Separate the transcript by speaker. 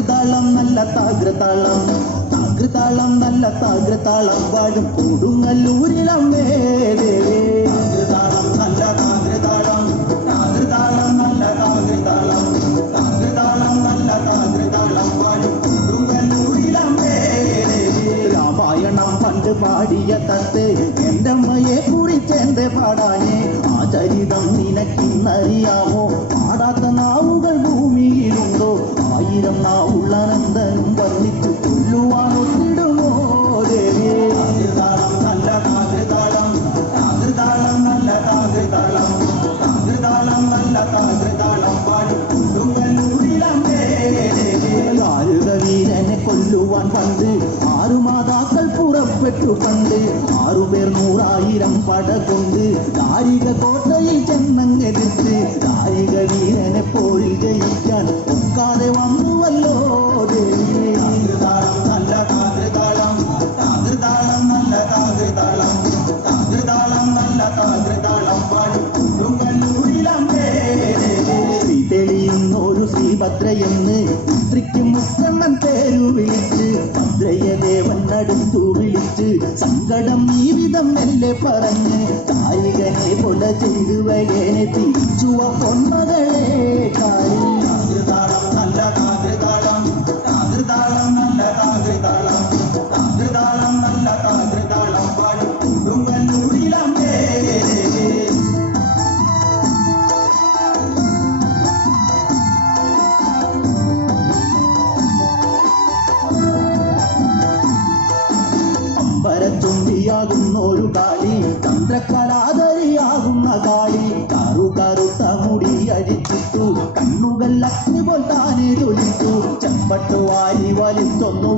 Speaker 1: താകൃതാളം നല്ല താകൃതാളം താകൃതാളം നല്ല താകൃതാളം വാഴും കൊടുങ്ങല്ലൂരിലമ്മേ ദേവേ താകൃതാളം നല്ല താകൃതാളം താകൃതാളം നല്ല താകൃതാളം താകൃതാളം നല്ല താകൃതാളം വാഴും കൊടുങ്ങല്ലൂരിലമ്മേ രാമായണം പണ്ട് പാടിയ തത്ത് എന്റെ അമ്മയെ കുറിച്ച് എന്റെ പാടാനേ. ആ ചരിതം നിനക്കിന്നറിയാമോ? ആയിരം നാവുള്ള നന്ദനും വർണിച്ചു കൊല്ലുവാൻ ഒത്തിടുമോ ദേവേ? നല്ല താകൃതാളം താകൃതാളം നല്ല താകൃതാളം താകൃതാളം നല്ല താകൃതാളം പാടും വീരനെ കൊല്ലുവാൻ പണ്ട് ആറു മാതാക്കൾ പുറപ്പെട്ടു പണ്ട്. ആറുപേർ നൂറായിരം പട കൊണ്ട് ദാരിക കോട്ടയിൽ ചെന്നങ്ങെതിർത്ത് ദാരിക വീരനെ പോൽ ജയിക്കാൻ ഒക്കാതെ വന്നുവല്ലോ ശ്രീഭദ്രയെന്ന് പുത്രിക്ക് മുക്കണ്ണൻ പേരു വിളിച്ച് ഭദ്രയദേവൻ അടുത്തു വിളിച്ച് സങ്കടം ഈ വിധം മെല്ലെ പറഞ്ഞ് താരികനെ കൊല ചെയ്തു വകേനെ തിരിച്ചുവ പൊന്മകളെ ഒരു കാളി. ചന്ദ്രക്കലാതരിയാകുന്ന കാളി. കാറു കറുത്ത മുടി അഴിച്ചിട്ടു കണ്ണുകൾ അഗ്നി പോൽ താനെ തൊലിച്ചു ചെമ്പട്ടു വാരി വലിച്ചൊന്നു